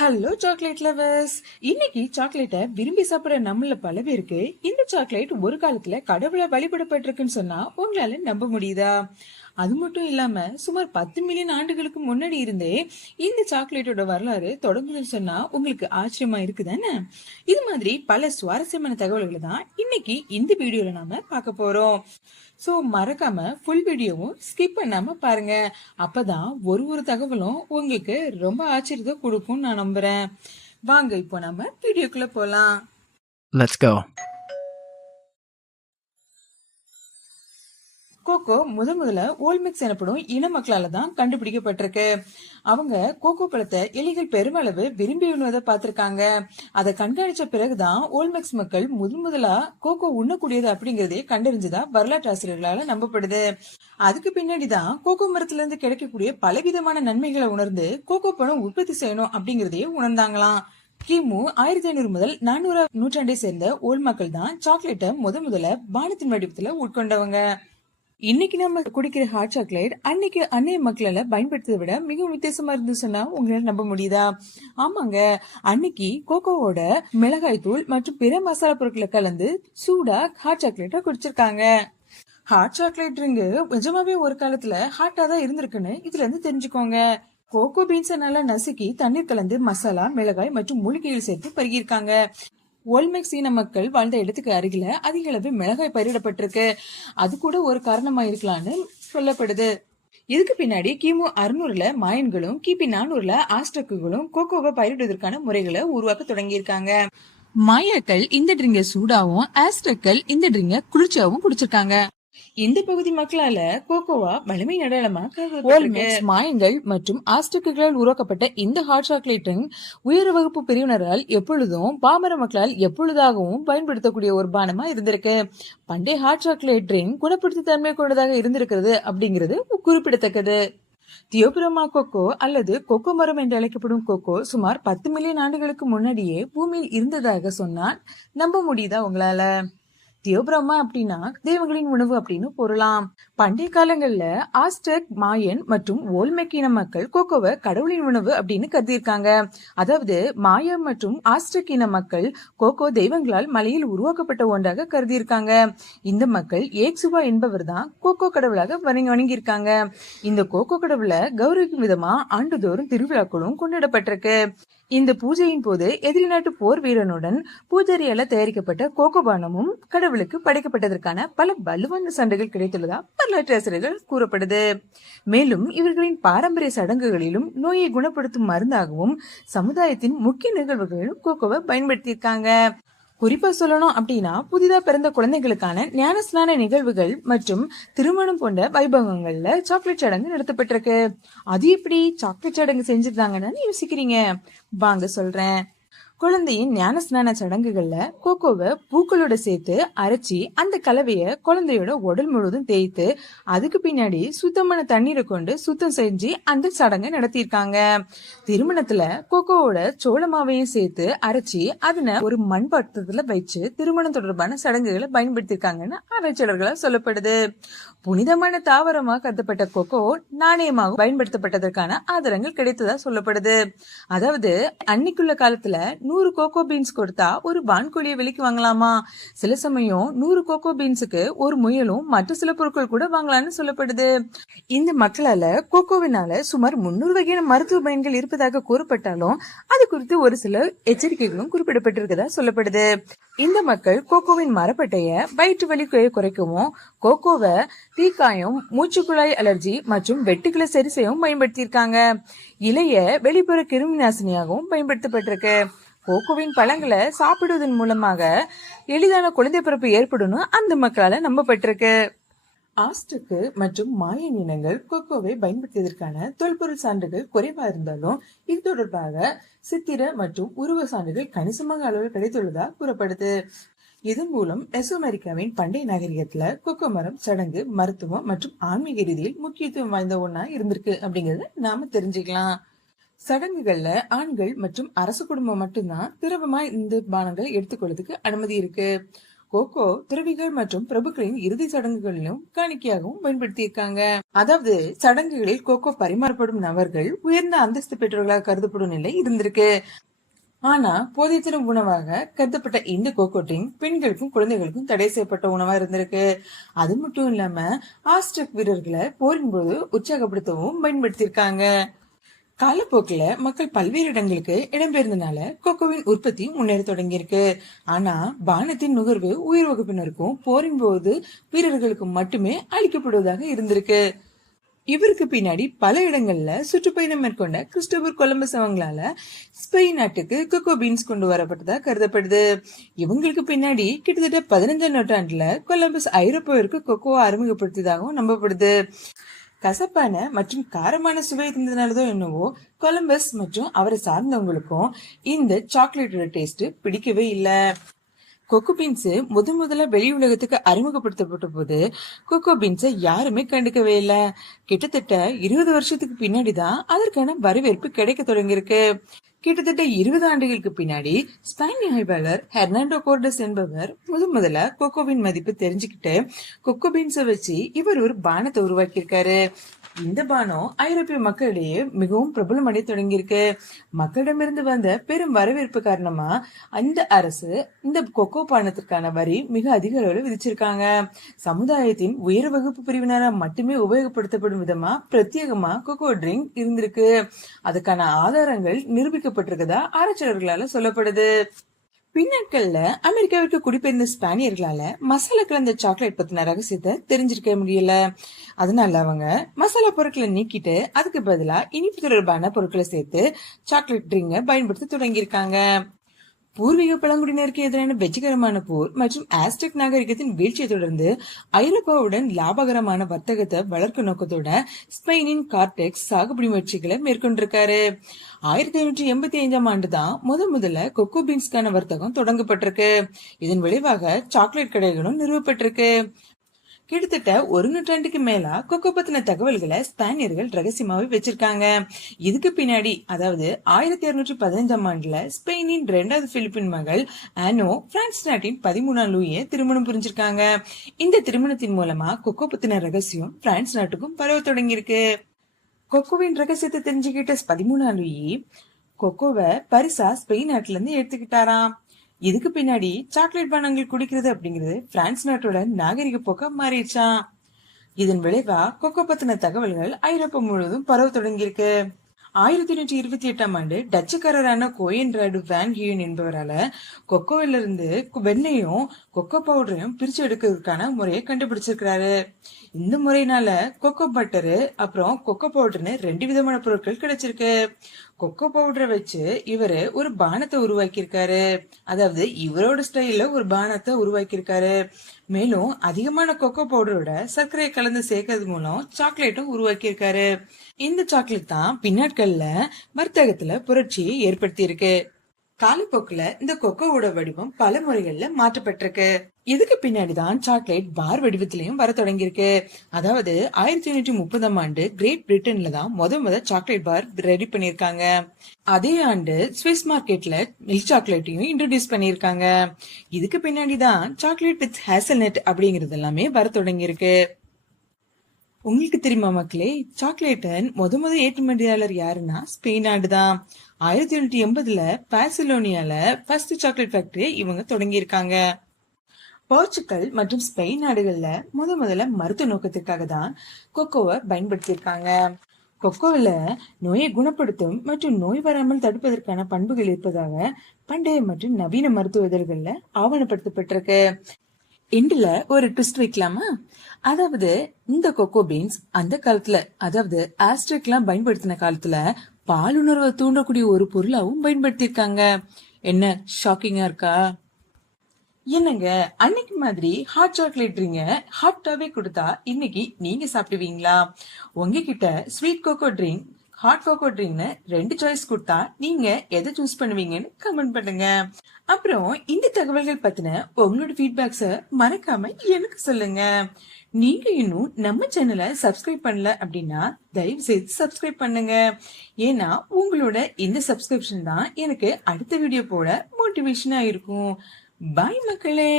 Hello chocolate lovers. இன்னைக்கு சாக்லேட்டை விரும்பி சாப்பிடுற நம்மள பல பேருக்கு இந்த சாக்லேட் ஒரு காலத்துல கடவுளை வழிபடப்பட்டிருக்குன்னு சொன்னா உங்களால நம்ப முடியுதா? அது மட்டும் இல்லாம சுமார் 10 மில்லியன் ஆண்டுகளுக்கு முன்னாடி இருந்தே இந்த சாக்லேட்டோட வரலாறு தொடங்குதுன்னு சொன்னா உங்களுக்கு ஆச்சரியமா இருக்குதானே? இது மாதிரி பல சுவாரஸ்யமான தகவல்களை தான் இன்னைக்கு இந்த வீடியோல நாம பார்க்க போறோம். சோ மறக்காம ஃபுல் வீடியோவும் ஸ்கிப் பண்ணாம பாருங்க. அப்பதான் ஒரு தகவலும் உங்களுக்கு ரொம்ப ஆச்சரியத்தை கொடுக்கும் நான் நம்புறேன். வாங்க இப்போ நம்ம வீடியோக்குள்ள போலாம். Let's go. கோகோ முதல்ல ஓல்மெக்ஸ் எனப்படும் இன மக்களால தான் கண்டுபிடிக்கப்பட்டிருக்கு. அவங்க கோகோ பழத்தை எலிகள் பெருமளவு விரும்பி உண்ணுவதை பார்த்திருக்காங்க. அதை கண்காணிச்ச பிறகுதான் ஓல்மெக்ஸ் மக்கள் முதலா கோகோ உண்ணக்கூடியது அப்படிங்கறதே கண்டறிஞ்சதா வரலாற்று ஆசிரியர்களால நம்பப்படுது. அதுக்கு பின்னாடிதான் கோகோ மரத்துல இருந்து கிடைக்கக்கூடிய பலவிதமான நன்மைகளை உணர்ந்து கோகோ பழம் உற்பத்தி செய்யணும் அப்படிங்கறதே உணர்ந்தாங்களாம். கிமு 1500 முதல் 400 நூற்றாண்டை சேர்ந்த ஓல் மக்கள் தான் சாக்லேட்டை முதல்ல பானத்தின் வடிவத்துல உட்கொண்டவங்க. இன்னைக்கு நம்ம குடிக்கிற ஹாட் சாக்லேட் அன்னைக்கு அன்னைய மக்களால பயன்படுத்துவதை விட மிகவும் வித்தியாசமா இருந்து சொன்னா உங்களால நம்ப முடியுதா? ஆமாங்க, அன்னைக்கு கோகோவோட மிளகாய் தூள் மற்றும் பிற மசாலா பொருட்களை கலந்து சூடா ஹாட் சாக்லேட்டா குடிச்சிருக்காங்க. ஹாட் சாக்லேட் ட்ரிங்க் நிஜமாவே ஒரு காலத்துல ஹாட்டா தான் இருந்திருக்குன்னு இதுல இருந்து தெரிஞ்சுக்கோங்க. கோகோ பீன்ஸை நல்லா நசுக்கி தண்ணீர் கலந்து மசாலா, மிளகாய் மற்றும் மூலிகைகள் சேர்த்து பருகியிருக்காங்க. ஓல்மெக்ஸ் இன மக்கள் வாழ்ந்த இடத்துக்கு அருகில அதிக அளவு மிளகாய் பயிரிடப்பட்டிருக்கு. அது கூட ஒரு காரணமா இருக்கலாம்னு சொல்லப்படுது. இதுக்கு பின்னாடி கிமு 600ல மாயன்களும் கிபி 400ல ஆஸ்ட்ரக்குகளும் கோகோவை பயிரிடுவதற்கான முறைகளை உருவாக்க தொடங்கியிருக்காங்க. மாயாக்கள் இந்த ட்ரிங்க சூடாவும், ஆஸ்ட்ரக்கள் இந்த ட்ரிங்க குளிர்ச்சியாவும் குடிச்சிருக்காங்க. இந்த பகுதி மக்களால கோகோவா வலிமை அடையாளமா மாயங்கள் மற்றும் ஆஸ்ட்ரிக்குகளால் உருவாக்கப்பட்ட இந்த ஹாட் சாக்லேட் ட்ரிங்க் உயர் வகுப்பு பிரிவினரால் எப்பொழுதும் பாமர மக்களால் எப்பொழுதாகவும் பயன்படுத்தக்கூடிய ஒரு பானமா இருந்திருக்கு. பண்டைய ஹாட் சாக்லேட் ட்ரிங்க் குணப்படுத்த தன்மை கொண்டதாக இருந்திருக்கிறது அப்படிங்கிறது குறிப்பிடத்தக்கது. தியோபிரமா கோகோ அல்லது கொக்கோ மரம் என்று அழைக்கப்படும் கோகோ சுமார் 10 மில்லியன் ஆண்டுகளுக்கு முன்னாடியே பூமியில் இருந்ததாக சொன்னால் நம்ப முடியுதா உங்களால? தியோபிரமா அப்படின்னா தெய்வங்களின் உணவு அப்படின்னு பொருளாம். பண்டைய காலங்கள்ல ஆஸ்டக், மாயன் மற்றும் ஓல்மெக் இன மக்கள் கோகோவை கடவுளின் உணவு அப்படின்னு கருதியிருக்காங்க. அதாவது மாயா மற்றும் ஆஸ்டக் இன மக்கள் கோகோ தெய்வங்களால் மலையில் உருவாக்கப்பட்ட ஒன்றாக கருதியிருக்காங்க. இந்த மக்கள் ஏக்சுவா என்பவர் தான் கோகோ கடவுளாக வணங்கியிருக்காங்க. இந்த கோகோ கடவுளை கௌரவிக்கும் விதமா ஆண்டுதோறும் திருவிழாக்களும் கொண்டாடப்பட்டிருக்கு. இந்த பூஜையின் போது எதிரி நாட்டு போர் வீரனுடன் பூஜாரியால தயாரிக்கப்பட்ட கோகோ பானமும் கடவுளுக்கு படைக்கப்பட்டதற்கான பல வலுவான சான்றுகள் கிடைத்துள்ளதா வரலாற்று ஆசிரியர்கள் கூறப்படுது. மேலும் இவர்களின் பாரம்பரிய சடங்குகளிலும் நோயை குணப்படுத்தும் மருந்தாகவும் சமுதாயத்தின் முக்கிய நிகழ்வுகளிலும் கோகோவை பயன்படுத்தியிருக்காங்க. குறிப்பா சொல்லணும் அப்படின்னா புதிதா பிறந்த குழந்தைகளுக்கான ஞான ஸ்நான நிகழ்வுகள் மற்றும் திருமணம் போன்ற வைபவங்கள்ல சாக்லேட் சடங்கு நடத்தப்பட்டிருக்கு. அது எப்படி சாக்லேட் சடங்கு செஞ்சிருந்தாங்கன்னு யோசிக்கிறீங்க? வாங்க சொல்றேன். குழந்தையின் ஞான ஸ்நான சடங்குகள்ல கோகோவை பூக்களோட சேர்த்து அரைச்சி அந்த கலவைய குழந்தையோட உடல் முழுவதும் தேய்த்து அதுக்கு பின்னாடி சுத்தமான தண்ணீரை கொண்டு சுத்தம் செஞ்சு அந்த சடங்கை நடத்தியிருக்காங்க. திருமணத்துல கோகோவோட சோள மாவையும் சேர்த்து அரைச்சி அதனை ஒரு மண் பாத்திரத்துல வச்சு திருமணம் தொடர்பான சடங்குகளை பயன்படுத்தியிருக்காங்கன்னு ஆராய்ச்சியாளர்களால் சொல்லப்படுது. புனிதமான தாவரமா கருதப்பட்ட கோகோ நாணயமாக பயன்படுத்தப்பட்டதற்கான ஆதாரங்கள் கிடைத்ததா சொல்லப்படுது. அதாவது அன்னைக்குள்ள காலத்துல 100 கோகோ பீன்ஸ் கொடுத்தா ஒரு வான்கோழியை விலைக்கு வாங்கலாமா? சில சமயம் 100 கோகோ பீன்ஸுக்கு ஒரு முயலும் மற்ற சில பொருட்கள் கூட வாங்கலாம்னு சொல்லப்படுது. இந்த மக்களால கோகோவினால சுமார் 300 வகையான மருத்துவ பயன்கள் இருப்பதாக கூறப்பட்டாலும் அது குறித்து ஒரு சில எச்சரிக்கைகளும் குறிப்பிடப்பட்டிருக்கதா சொல்லப்படுது. இந்த மக்கள் கோகோவின் மரப்பட்டைய வயிற்று வலி குறைக்கவும், கோகோவை தீக்காயம், மூச்சுக்குழாய் அலர்ஜி மற்றும் வெட்டுக்களை சரி செய்யவும் பயன்படுத்தியிருக்காங்க. இலைய வெளிப்புற கிருமி நாசினியாகவும் பயன்படுத்தப்பட்டிருக்கு. கோகோவின் பழங்களை சாப்பிடுவதன் மூலமாக எளிதான குழந்தை பிறப்பு ஏற்படும் அந்த மக்களால நம்பப்பட்டிருக்கு. ஆஸ்ட்ரக்கு மற்றும் மாயன் இனங்கள் கோகோவை பயன்படுத்தியதற்கான தொல்பொருள் சான்றுகள் குறைவா இருந்தாலும் இது தொடர்பாக சித்திர மற்றும் உருவ சான்றுகள் கணிசமாக அளவில் கிடைத்துள்ளதா கூறப்படுது. இதன் மூலம் மெசோஅமெரிக்காவின் பண்டைய நாகரிகத்துல கோகோ மரம் சடங்கு, மருத்துவம் மற்றும் ஆன்மீக ரீதியில் முக்கியத்துவம் வாய்ந்த ஒன்னா இருந்திருக்கு அப்படிங்கறத நாம தெரிஞ்சுக்கலாம். சடங்குகள்ல ஆண்கள் மற்றும் அரச குடும்பம் மட்டும்தான் திரவமா இந்த பானங்களை எடுத்துக்கொள்றதுக்கு அனுமதி இருக்கு. கோகோ துறவிகள் மற்றும் பிரபுக்களின் இறுதி சடங்குகளிலும் காணிக்கையாகவும் பயன்படுத்தியிருக்காங்க. அதாவது சடங்குகளில் கோகோ பரிமாறப்படும் நபர்கள் உயர்ந்த அந்தஸ்து பெற்றவர்களாக கருதப்படும் நிலை இருந்திருக்கு. ஆனா போதை தரும் உணவாக கருதப்பட்ட இந்த கோகோ ட்ரிங்க் பெண்களுக்கும் குழந்தைகளுக்கும் தடை செய்யப்பட்ட உணவா இருந்திருக்கு. அது மட்டும் இல்லாம ஆஸ்ட்ரக் வீரர்களை போரின் போது உற்சாகப்படுத்தவும் பயன்படுத்தியிருக்காங்க. காலப்போக்கில மக்கள் பல்வேறு இடங்களுக்கு இடம்பெயர்ந்தனால கோகோவின் உற்பத்தி முன்னேற தொடங்கியிருக்கு. ஆனா பானத்தின் நுகர்வு உயர் வகுப்பினருக்கும் போரின் போது வீரர்களுக்கும் மட்டுமே அளிக்கப்படுவதாக இருந்திருக்கு. இவருக்கு பின்னாடி பல இடங்கள்ல சுற்றுப்பயணம் மேற்கொண்ட கிறிஸ்டோபர் கொலம்பஸ் அவங்களால ஸ்பெயின் நாட்டுக்கு கொக்கோ பீன்ஸ் கொண்டு வரப்பட்டதா கருதப்படுது. இவங்களுக்கு பின்னாடி கிட்டத்தட்ட 15ஆம் நூற்றாண்டுல கொலம்பஸ் ஐரோப்பாவிற்கு கொக்கோ அறிமுகப்படுத்தியதாகவும் நம்பப்படுது. கசப்பான மற்றும் காரமான சுவை இருந்ததுனாலதோ என்னவோ கொலம்பஸ் மற்றும் அவரை சார்ந்தவங்களுக்கும் இந்த சாக்லேட்டோட டேஸ்ட் பிடிக்கவே இல்லை. கொக்கோ பீன்ஸ் முதல்ல வெளி உலகத்துக்கு அறிமுகப்படுத்தப்பட்ட போது கொக்கோ பீன்ஸை யாருமே கண்டுக்கவே இல்லை. கிட்டத்தட்ட 20 வருஷத்துக்கு பின்னாடிதான் அதற்கான வரவேற்பு கிடைக்க தொடங்கியிருக்கு. கிட்டத்தட்ட 20 ஆண்டுகளுக்கு பின்னாடி ஸ்பானிய ஆய்வாளர் ஹெர்னாண்டோ கோர்டஸ் என்பவர் முதல்ல கொக்கோவின் மதிப்பு தெரிஞ்சுக்கிட்டு கொக்கோ பீன்ஸை வச்சு இவர் ஒரு பானத்தை உருவாக்கியிருக்காரு. இந்த பானம் ஐரோப்பிய மக்களிடையே மிகவும் பிரபலமடைய தொடங்கியிருக்கு. மக்களிடமிருந்து வந்த பெரும் வரவேற்பு காரணமா அந்த அரசு இந்த கொக்கோ பானத்திற்கான வரி மிக அதிக அளவில் விதிச்சிருக்காங்க. சமுதாயத்தின் உயர் வகுப்பு பிரிவினரா மட்டுமே உபயோகப்படுத்தப்படும் விதமா பிரத்யேகமா கொக்கோ ட்ரிங்க் இருந்திருக்கு. அதுக்கான ஆதாரங்கள் நிரூபிக்கப்பட்டிருக்கதா ஆராய்ச்சியாளர்களால சொல்லப்படுது. பின்னாட்கள்ல அமெரிக்காவிற்கு குடிபெயர்ந்த ஸ்பானியர்களால மசாலா கலந்த சாக்லேட் பத்தின ரகசியத்தை தெரிஞ்சிருக்க முடியல. அதனால அவங்க மசாலா பொருட்களை நீக்கிட்டு அதுக்கு பதிலா இனிப்பு தொடர்பான பொருட்களை சேர்த்து சாக்லேட் ட்ரிங்க பயன்படுத்த தொடங்கியிருக்காங்க. பூர்வீக பழங்குடியினருக்கு எதிரான வெற்றிகரமான போர் மற்றும் ஆஸ்டெக் நாகரிகத்தின் வீழ்ச்சியை தொடர்ந்து ஐரோப்பாவுடன் லாபகரமான வர்த்தகத்தை வளர்க்கும் நோக்கத்தோட ஸ்பெயினின் கார்டெக்ஸ் சாகுபடி முயற்சிகளை மேற்கொண்டிருக்காரு. 1585ஆம் ஆண்டுதான் முதல்ல கொக்கோ பீன்ஸ்கான வர்த்தகம் தொடங்கப்பட்டிருக்கு. இதன் விளைவாக சாக்லேட் கடைகளும் நிறுவப்பட்டிருக்கு. கிட்டத்தட்ட ஒரு நூற்றாண்டுக்கு மேலா கொக்கோ பத்தின தகவல்களை ஸ்பானியர்கள் ரகசியமாவே வச்சிருக்காங்க. இதுக்கு பின்னாடி அதாவது 1615ஆம் ஆண்டுல ஸ்பெயினின் 2வது பிலிப்பின் மகள் ஆனோ பிரான்ஸ் நாட்டின் 13ஆம் லூயியை திருமணம் புரிஞ்சிருக்காங்க. இந்த திருமணத்தின் மூலமா கொக்கோ பத்தின ரகசியம் பிரான்ஸ் நாட்டுக்கும் பரவ தொடங்கியிருக்கு. கொக்கோவின் ரகசியத்தை தெரிஞ்சுக்கிட்ட 13ஆம் லூயி கொக்கோவை பரிசா ஸ்பெயின் நாட்டுல இருந்து எடுத்துக்கிட்டாராம். இதுக்கு பின்னாடி சாக்லேட் பானங்கள் குடிக்கிறது அப்படிங்கிறது பிரான்ஸ் நாட்டோட நாகரிக போக்கா மாறிடுச்சான். இதன் விளைவா கொக்கோ பத்தின தகவல்கள் ஐரோப்பா முழுவதும் பரவ தொடங்கியிருக்கு. 1828ஆம் ஆண்டு டச்சுக்காரரான கோயன்ராடு வேன் ஹியூன் என்பவரால கொக்கோவில இருந்து வெண்ணையும் கொக்கோ பவுடரையும் பிரிச்சு எடுக்கிறதுக்கான முறையை கண்டுபிடிச்சிருக்கிறாரு. இந்த முறையினால கொக்கோ பட்டரு அப்புறம் கொக்கோ பவுடர்னு 2 விதமான பொருட்கள் கிடைச்சிருக்கு. கொக்கோ பவுடரை வச்சு இவரு ஒரு பானத்தை உருவாக்கியிருக்காரு. அதாவது இவரோட ஸ்டைல்ல ஒரு பானத்தை உருவாக்கியிருக்காரு. மேலும் அதிகமான கொக்கோ பவுடரோட சர்க்கரையை கலந்து சேர்க்கறது மூலம் சாக்லேட்டும் உருவாக்கியிருக்காரு. இந்த சாக்லேட் தான் பின்னாட்கள்ல வர்த்தகத்துல புரட்சியை ஏற்படுத்தி இருக்கு. காலப்போக்குல இந்த கொக்கோவோட வடிவம் பல முறைகள்ல மாற்றப்பட்டிருக்கு. இதுக்கு பின்னாடிதான் சாக்லேட் பார் வடிவத்திலையும் வர தொடங்கியிருக்கு. அதாவது 1830ஆம் ஆண்டு கிரேட் பிரிட்டன்ல தான் முத சாக்லேட் பார் ரெடி பண்ணிருக்காங்க. அதே ஆண்டு ஸ்விஸ் மார்க்கெட்ல மில்க் சாக்லேட்டையும் இன்ட்ரோடியூஸ் பண்ணிருக்காங்க. இதுக்கு பின்னாடிதான் சாக்லேட் வித் ஹேசல்நட் அப்படிங்கறது எல்லாமே வர தொடங்கியிருக்கு. உங்களுக்கு தெரியுமா மக்களே, சாக்லேட்டன் முத ஏற்றுமதியாளர் யாருன்னா ஸ்பெயின் நாடு தான். 1880ல பார்சிலோனியால ஃபர்ஸ்ட் சாக்லேட் ஃபேக்டரி இவங்க தொடங்கி இருக்காங்க. போர்ச்சுகல் மற்றும் ஸ்பெயின் நாடுகள்ல முதல்ல மருத்துவ நோக்கத்திற்காக தான் கொக்கோவை பயன்படுத்தியிருக்காங்க. கொக்கோவில நோயை குணப்படுத்தும் மற்றும் நோய் வராமல் தடுப்பதற்கான பண்புகள் இருப்பதாக பண்டைய மற்றும் நவீன மருத்துவ இதழ்கள்ல ஆவணப்படுத்தப்பட்டிருக்கு. எண்டுல ஒரு ட்விஸ்ட் வைக்கலாமா? அதாவது இந்த கொக்கோ பீன்ஸ் அந்த காலத்துல அதாவது ஆஸ்ட்ரிக் எல்லாம் பயன்படுத்தின காலத்துல பாலுணர்வை தூண்டக்கூடிய ஒரு பொருளாவும் பயன்படுத்திருக்காங்க. என்ன ஷாக்கிங்கா இருக்கா? என்னங்க அன்னைக்கு மாதிரி ஹாட் சாக்லேட் ட்ரிங்க ஹாட்டாவே கொடுத்தா இன்னைக்கு நீங்க சாப்பிடுவீங்களா? உங்ககிட்ட sweet cocoa drink hot cocoa ட்ரிங்க்னு 2 சாய்ஸ் கொடுத்தா நீங்க எதை சூஸ் பண்ணுவீங்கன்னு கமெண்ட் பண்ணுங்க. அப்புறம் இந்த தகவல்கள் பத்தின உங்களோட ஃபீட்பேக்ஸ மறக்காம எனக்கு சொல்லுங்க. நீங்க இன்னும் நம்ம சேனலை சப்ஸ்கிரைப் பண்ணல அப்படின்னா தயவு செய்து சப்ஸ்கிரைப் பண்ணுங்க. ஏன்னா உங்களோட இந்த சப்ஸ்கிரிப்ஷன் தான் எனக்கு அடுத்த வீடியோ போட மோட்டிவேஷனா இருக்கும். பாய் மக்களே.